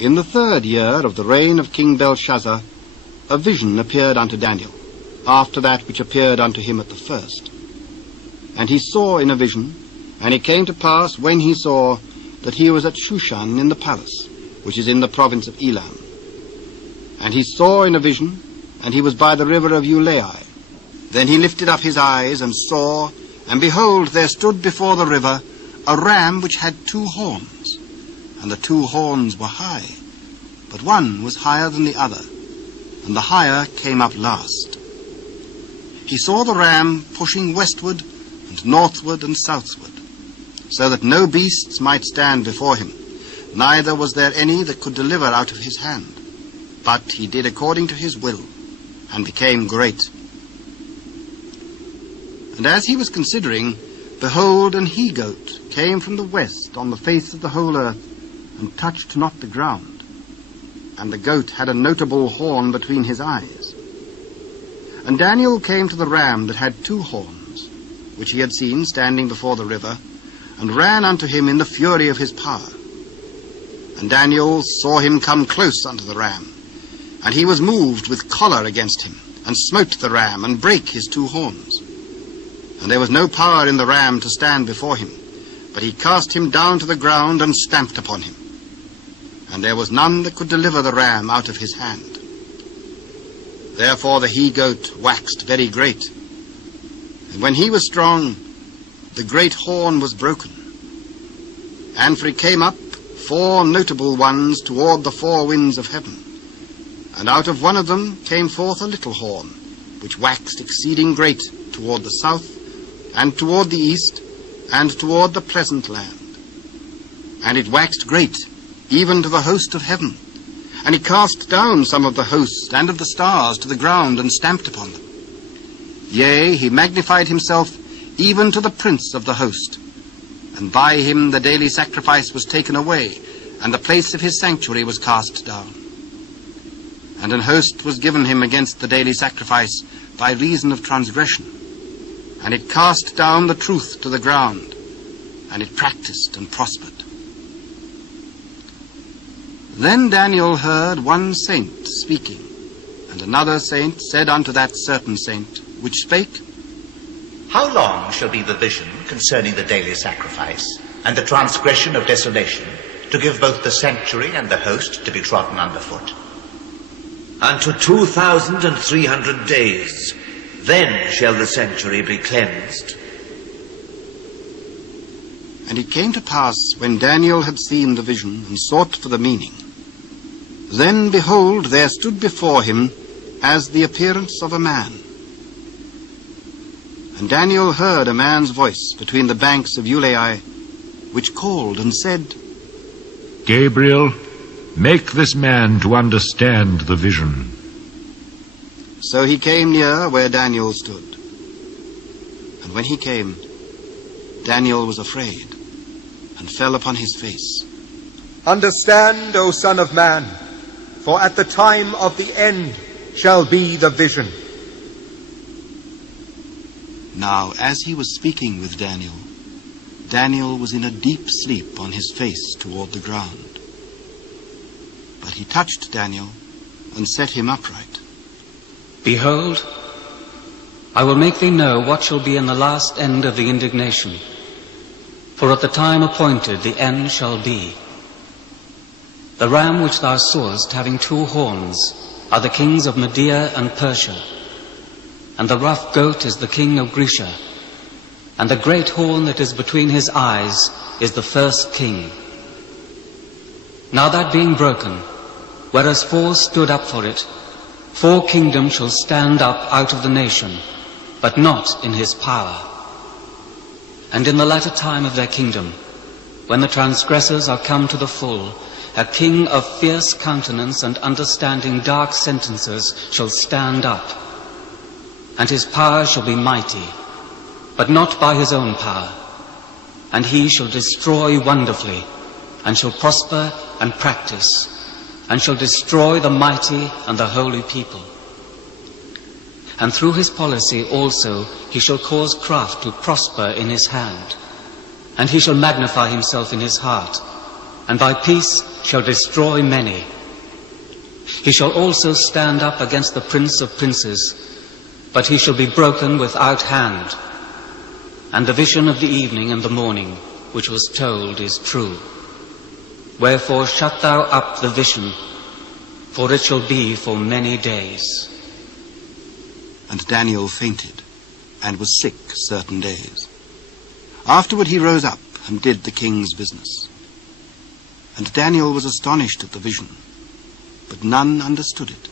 In the 3rd year of the reign of King Belshazzar, a vision appeared unto Daniel, after that which appeared unto him at the first. And he saw in a vision, and it came to pass, when he saw, that he was at Shushan in the palace, which is in the province of Elam. And he saw in a vision, and he was by the river of Ulai. Then he lifted up his eyes, and saw, and behold, there stood before the river a ram which had 2 horns, and the 2 horns were high, but one was higher than the other, and the higher came up last. He saw the ram pushing westward and northward and southward, so that no beasts might stand before him, neither was there any that could deliver out of his hand. But he did according to his will, and became great. And as he was considering, behold, an he-goat came from the west on the face of the whole earth, and touched not the ground. And the goat had a notable horn between his eyes. And Daniel came to the ram that had 2 horns, which he had seen standing before the river, and ran unto him in the fury of his power. And Daniel saw him come close unto the ram, and he was moved with choler against him, and smote the ram, and brake his 2 horns. And there was no power in the ram to stand before him, but he cast him down to the ground, and stamped upon him. And there was none that could deliver the ram out of his hand. Therefore the he-goat waxed very great. And when he was strong, the great horn was broken. And for it came up 4 notable ones toward the 4 winds of heaven. And out of one of them came forth a little horn, which waxed exceeding great toward the south, and toward the east, and toward the pleasant land. And it waxed great, even to the host of heaven. And he cast down some of the host and of the stars to the ground, and stamped upon them. Yea, he magnified himself even to the prince of the host. And by him the daily sacrifice was taken away, and the place of his sanctuary was cast down. And an host was given him against the daily sacrifice by reason of transgression. And it cast down the truth to the ground, and it practiced and prospered. Then Daniel heard one saint speaking, and another saint said unto that certain saint, which spake, How long shall be the vision concerning the daily sacrifice, and the transgression of desolation, to give both the sanctuary and the host to be trodden underfoot? Unto 2,300 days, then shall the sanctuary be cleansed. And it came to pass, when Daniel had seen the vision, and sought for the meaning, then, behold, there stood before him as the appearance of a man. And Daniel heard a man's voice between the banks of Ulai, which called and said, Gabriel, make this man to understand the vision. So he came near where Daniel stood. And when he came, Daniel was afraid, and fell upon his face. Understand, O Son of Man, for at the time of the end shall be the vision. Now, as he was speaking with Daniel, Daniel was in a deep sleep on his face toward the ground. But he touched Daniel and set him upright. Behold, I will make thee know what shall be in the last end of the indignation. For at the time appointed the end shall be. The ram which thou sawest having 2 horns are the kings of Media and Persia, and the rough goat is the king of Grecia, and the great horn that is between his eyes is the first king. Now that being broken, whereas 4 stood up for it, 4 kingdoms shall stand up out of the nation, but not in his power. And in the latter time of their kingdom, when the transgressors are come to the full, a king of fierce countenance and understanding dark sentences shall stand up. And his power shall be mighty, but not by his own power. And he shall destroy wonderfully, and shall prosper and practice, and shall destroy the mighty and the holy people. And through his policy also he shall cause craft to prosper in his hand, and he shall magnify himself in his heart, and thy peace shall destroy many. He shall also stand up against the prince of princes, but he shall be broken without hand. And the vision of the evening and the morning, which was told, is true. Wherefore shut thou up the vision, for it shall be for many days. And Daniel fainted, and was sick certain days. Afterward he rose up, and did the king's business. And Daniel was astonished at the vision, but none understood it.